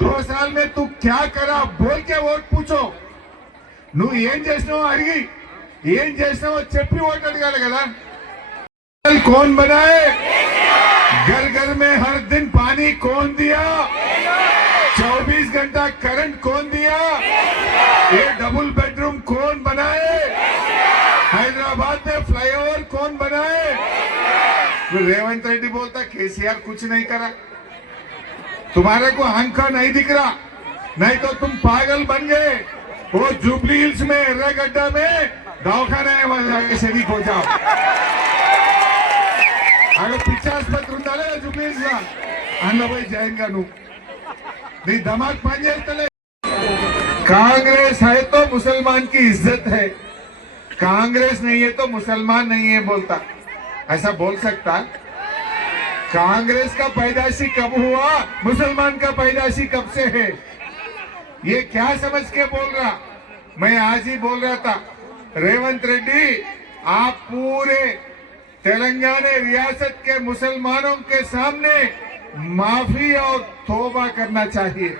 2 साल में तू क्या करा बोल के वोट पूछो. నువ్వు ఏం చేసినావో అడిగి ఏం చేసినావో చెప్పి ఓటు అడగాలి కదా. कौन बनाए, घर घर में हर दिन पानी कौन दिया, 24 घंटा करंट कौन दिया, ये डबल बेडरूम कौन बनाए, हैदराबाद में फ्लाईओवर कौन बनाए. रेवंत रेड्डी बोलता केसीआर कुछ नहीं करा. तुम्हारे को आंखा नहीं दिख रहा, नहीं तो तुम पागल बन गए. वो जुबली हिल्स में एर्रागड्डा में दवाखाना है, वहां जाके शरीक हो जाओ. अगर 50 पत्र ఉండాలి जुबली हिल्स ला అన్న పోయి జాయిన్ గా నువ్వు నీ दमाग పని చేస్తలే. कांग्रेस है तो मुसलमान की इज्जत है, कांग्रेस नहीं है तो मुसलमान नहीं है बोलता. ऐसा बोल सकता? कांग्रेस का पैदाशी कब हुआ, मुसलमान का पैदाशी कब से है? ये क्या समझ के बोल रहा. मैं आज ही बोल रहा था, रेवंत रेड्डी आप पूरे तेलंगाना रियासत के मुसलमानों के सामने माफी और तौबा करना चाहिए.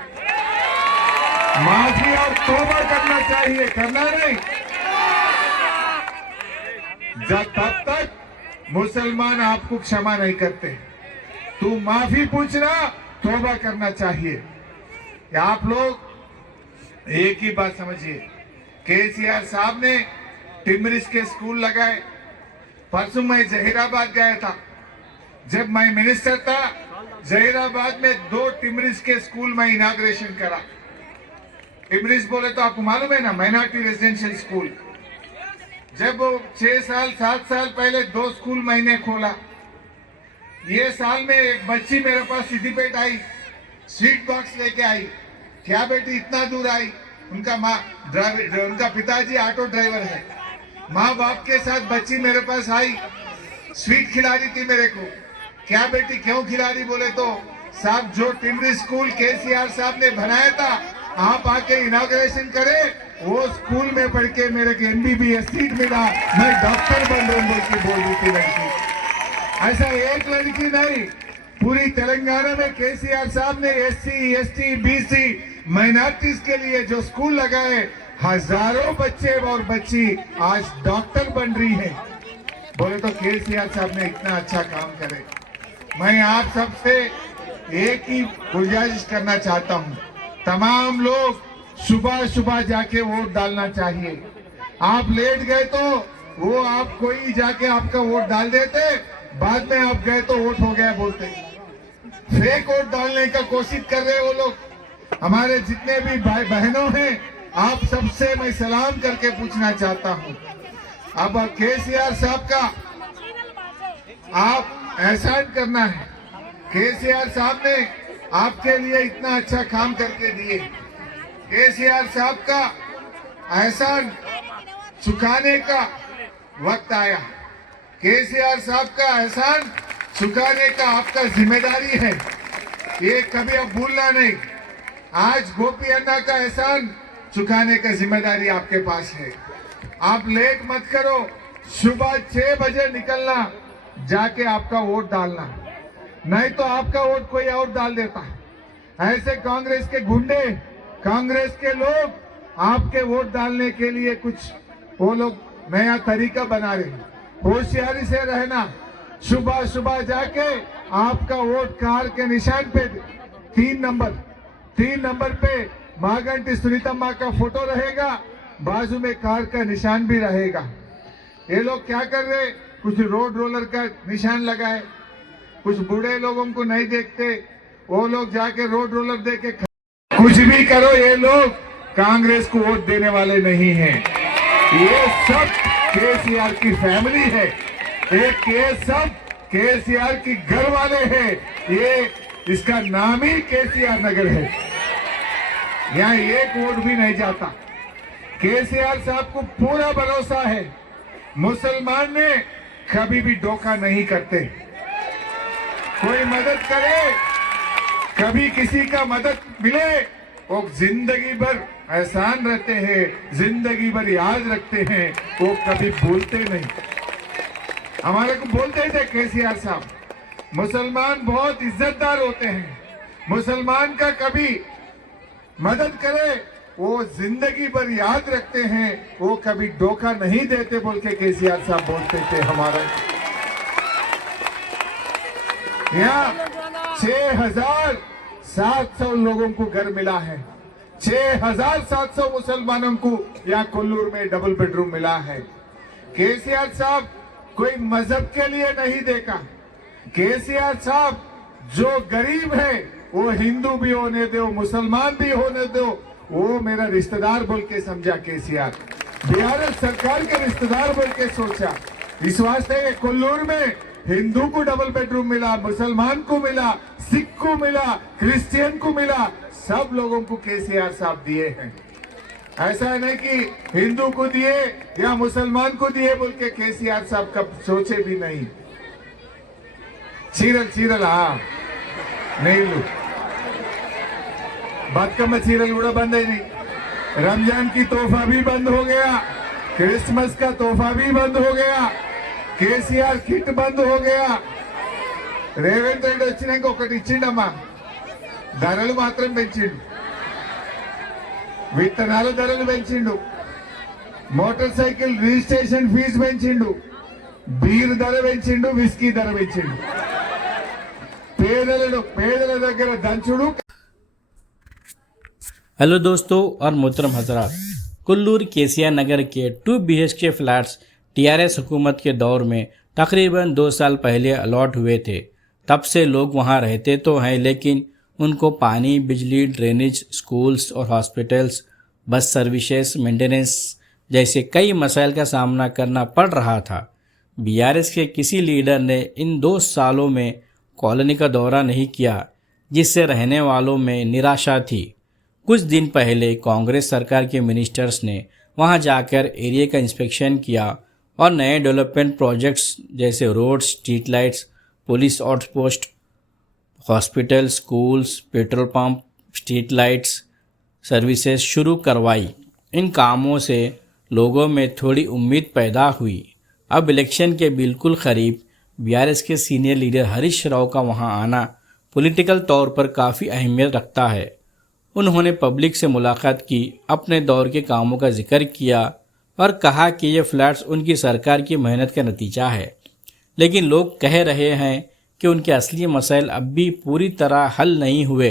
माफी और तौबा करना चाहिए, करना नहीं. जब तब तक मुसलमान आपको क्षमा नहीं करते, तू माफी पूछना, तौबा करना चाहिए. आप लोग एक ही बात समझिए, केसीआर साहब ने टिमरिस के स्कूल लगाए. परसों मैं जहीराबाद गया था, जब मैं मिनिस्टर था जहीराबाद में 2 टिमरिस के स्कूल में इनाग्रेशन करा. टिमरिस बोले तो आपको मालूम है ना, माइनॉरिटी रेजिडेंशियल स्कूल. जब 6 साल 7 साल पहले 2 स्कूल मैंने खोला. ये साल में एक बच्ची मेरे पास सिद्दीपेट आई, स्वीट बॉक्स लेके आई. क्या बेटी इतना दूर आई? उनका पिताजी ऑटो ड्राइवर है. माँ बाप के साथ बच्ची मेरे पास आई, स्वीट खिला रही थी मेरे को. क्या बेटी क्यों खिला रही? बोले तो साहब जो टिमरी स्कूल केसीआर साहब ने बनाया था, आप आके इनॉग्रेशन करे. वो स्कूल में पढ़ के मेरे को MBBS सीट मिला, मैं डॉक्टर बन रहा हूँ बोल रही थी लड़की. ऐसा एक लड़की नहीं, पूरी तेलंगाना में केसीआर साहब ने SC ST BC माइनॉरिटीज के लिए जो स्कूल लगाए, हजारों बच्चे और बच्ची आज डॉक्टर बन रही हैं. बोले तो केसीआर साहब ने इतना अच्छा काम करे. मैं आप सबसे एक ही गुजारिश करना चाहता हूं, तमाम लोग सुबह सुबह जाके वोट डालना चाहिए. आप लेट गए तो वो आप कोई जाके आपका वोट डाल देते, बाद में आप गए तो वोट हो गया बोलते. फेक वोट डालने का कोशिश कर रहे वो लोग. हमारे जितने भी भाई बहनों हैं, आप सबसे मैं सलाम करके पूछना चाहता हूं, अब केसीआर साहब का आप एहसान करना है. केसीआर साहब ने आपके लिए इतना अच्छा काम करके दिए. केसीआर साहब का एहसान चुकाने का वक्त आया. केसीआर साहब का एहसान चुकाने का आपका जिम्मेदारी है, ये कभी आप भूलना नहीं. आज गोपी अन्ना का एहसान चुकाने का जिम्मेदारी आपके पास है. आप लेट मत करो, सुबह 6 बजे निकलना, जाके आपका वोट डालना, नहीं तो आपका वोट कोई और डाल देता. ऐसे कांग्रेस के गुंडे, कांग्रेस के लोग आपके वोट डालने के लिए कुछ वो लोग नया तरीका बना रहे हैं. होशियारी से रहना. सुबह सुबह जाके आपका वोट कार के निशान पे 3 नंबर पे मागंटी सुनीतम्मा का फोटो रहेगा, बाजू में कार का निशान भी रहेगा. ये लोग क्या कर रहे, कुछ रोड रोलर का निशान लगाए, कुछ बूढ़े लोगों को नहीं देखते, वो लोग जाके रोड रोलर देके कुछ भी करो. ये लोग कांग्रेस को वोट देने वाले नहीं हैं. ये सब केसीआर की फैमिली है, ये सब केसीआर की घर वाले हैं. ये इसका नाम ही केसीआर नगर है. यहाँ एक वोट भी नहीं जाता. केसीआर साहब को पूरा भरोसा है, मुसलमान ने कभी भी धोखा नहीं करते. कोई मदद करे, कभी किसी का मदद मिले, वो जिंदगी भर एहसान रहते हैं, जिंदगी भर याद रखते हैं, वो कभी भूलते नहीं. हमारे को बोलते थे केसीआर साहब, मुसलमान बहुत इज्जतदार होते हैं, मुसलमान का कभी मदद करे वो जिंदगी भर याद रखते हैं, वो कभी धोखा नहीं देते बोल के केसीआर साहब बोलते थे। हमारा यहाँ 6,700 लोगों को घर मिला है, 6,700 मुसलमानों को यहाँ कोल्लूर में डबल बेडरूम मिला है। केसीआर साहब कोई मजहब के लिए नहीं देखा। केसीआर साहब जो गरीब है वो हिंदू भी होने दो, मुसलमान भी होने दो, वो मेरा रिश्तेदार बोल के समझा। केसीआर बिहार सरकार के रिश्तेदार बोल के सोचा। इस वास्ते कोल्लूर में हिंदू को डबल बेडरूम मिला, मुसलमान को मिला, सिख को मिला, क्रिश्चियन को मिला, सब लोगों को केसीआर साहब दिए हैं। ऐसा नहीं कि हिंदू को दिए या मुसलमान को दिए बोल के केसीआर साहब कब सोचे भी नहीं। चीरल हाँ नहीं बतकम्मा चीरल కూడా बंद है नहीं। रमजान की तोहफा भी बंद हो गया, क्रिसमस का तोहफा भी बंद हो गया, केसीआर किट बंद हो गया। రేవంత్ రెడ్డి వచ్చినాక ఒకటి ఇచ్చిండమ్మా, ధరలు మాత్రం పెంచిండు, విత్తనాల ధరలు పెంచిండు, మోటార్ సైకిల్ రిజిస్ట్రేషన్ ఫీజు పెంచిండు, బీర్ ధర పెంచిండు, విస్కీ ధర పెంచిండు। పేదల దగ్గర దంచుడు। हेलो दोस्तों और मोहतरम हजरात, कुल्लूर केसीआर नगर के 2 BHK फ्लैट्स टीआरएस हुकूमत के दौर में तकरीबन 2 साल पहले अलॉट हुए थे। तब से लोग वहां रहते तो हैं, लेकिन उनको पानी, बिजली, ड्रेनेज, स्कूल्स और हॉस्पिटल्स, बस सर्विसेज, मेंटेनेंस जैसे कई मसाइल का सामना करना पड़ रहा था। बीआरएस के किसी लीडर ने इन 2 सालों में कॉलोनी का दौरा नहीं किया, जिससे रहने वालों में निराशा थी। कुछ दिन पहले कांग्रेस सरकार के मिनिस्टर्स ने वहां जाकर एरिया का इंस्पेक्शन किया और नए डेवलपमेंट प्रोजेक्ट्स जैसे roads, street lights, police outpost, hospital, schools, petrol pump, street lights services शुरू करवाई। इन कामों से लोगों में थोड़ी उम्मीद पैदा हुई। अब इलेक्शन के बिल्कुल करीब बीआरएस के सीनियर लीडर हरीश राव का वहां आना पॉलिटिकल तौर पर काफ़ी अहमियत रखता है। उन्होंने पब्लिक से मुलाकात की, अपने दौर के कामों का जिक्र किया और कहा कि ये फ्लैट्स उनकी सरकार की मेहनत का नतीजा है। लेकिन लोग कह रहे हैं कि उनके असली मसाइल अब भी पूरी तरह हल नहीं हुए।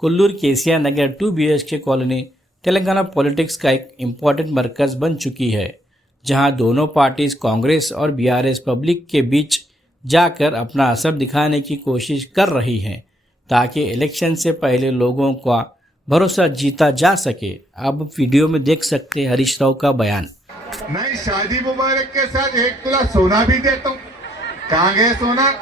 कुल्लूर केसीआर नगर 2 BHK कॉलोनी तेलंगाना पॉलिटिक्स का एक इम्पॉर्टेंट मरकज़ बन चुकी है, जहां दोनों पार्टीज कांग्रेस और बीआरएस पब्लिक के बीच जाकर अपना असर दिखाने की कोशिश कर रही हैं, ताकि इलेक्शन से पहले लोगों का भरोसा जीता जा सके। आप वीडियो में देख सकते हैं हरीश राव का बयान। नहीं, शादी मुबारक के साथ 1 तुला सोना भी देता हूँ। कहाँ गए सोना?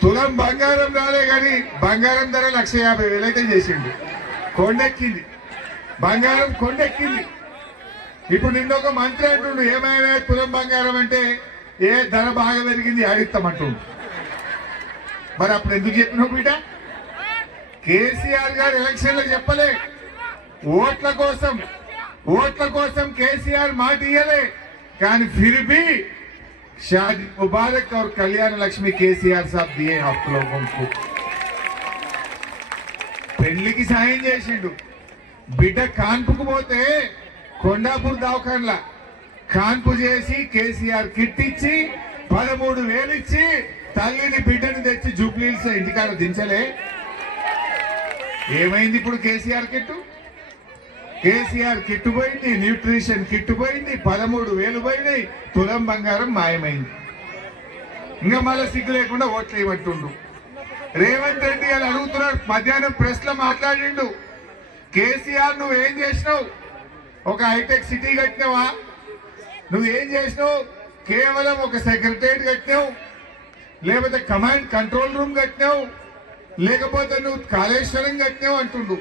తులం బంగారం రాలే కానీ బంగారం ధర 150,000 అయితే చేసిండు। కొండెక్కింది, బంగారం కొండెక్కింది। ఇప్పుడు నిన్న ఒక మంత్రి అంటుండు, ఏమైనా తులం బంగారం అంటే ఏ ధర బాగా పెరిగింది ఆడిస్తామంటుండు। మరి అప్పుడు ఎందుకు చెప్పినావు బిడ్డ? కేసీఆర్ గారు ఎలక్షన్లో చెప్పలే, ఓట్ల కోసం కేసీఆర్ మాట ఇయ్యలే, కానీ फिर भी शादी मुबारक और कल्याण लक्ष्मी केसीआर साहब दिए आप लोगों को। పెళ్లికి సాయం చేసిండు। బిడ్డ కాన్పుకు పోతే కొండాపూర్ దవాఖానలా కాన్పు చేసి కేసీఆర్ కిట్ ఇచ్చి 13,000 ఇచ్చి తల్లిని బిడ్డని తెచ్చి జూబ్లీహిల్స్ ఇంటికాడ దించలే। ఏమైంది ఇప్పుడు కేసీఆర్ కిట్టు? కేసీఆర్ కిట్టు పోయింది, న్యూట్రిషన్ కిట్టు పోయింది, 13,000 పోయినాయి, తులం బంగారం మాయమైంది। ఇంకా మళ్ళీ సిగ్గు లేకుండా ఓట్లు వేయబట్టుండు। రేవంత్ రెడ్డి గారు అడుగుతున్నాడు, మధ్యాహ్నం ప్రెస్ లో మాట్లాడిండు, కేసీఆర్ నువ్వేం చేసినావు? ఒక హైటెక్ సిటీ కట్టినావా? నువ్వేం చేసినావు? కేవలం ఒక సెక్రటరియట్ కట్టినావు, లేకపోతే కమాండ్ కంట్రోల్ రూమ్ కట్టినావు, లేకపోతే నువ్వు కాళేశ్వరం కట్టినావు అంటుండు।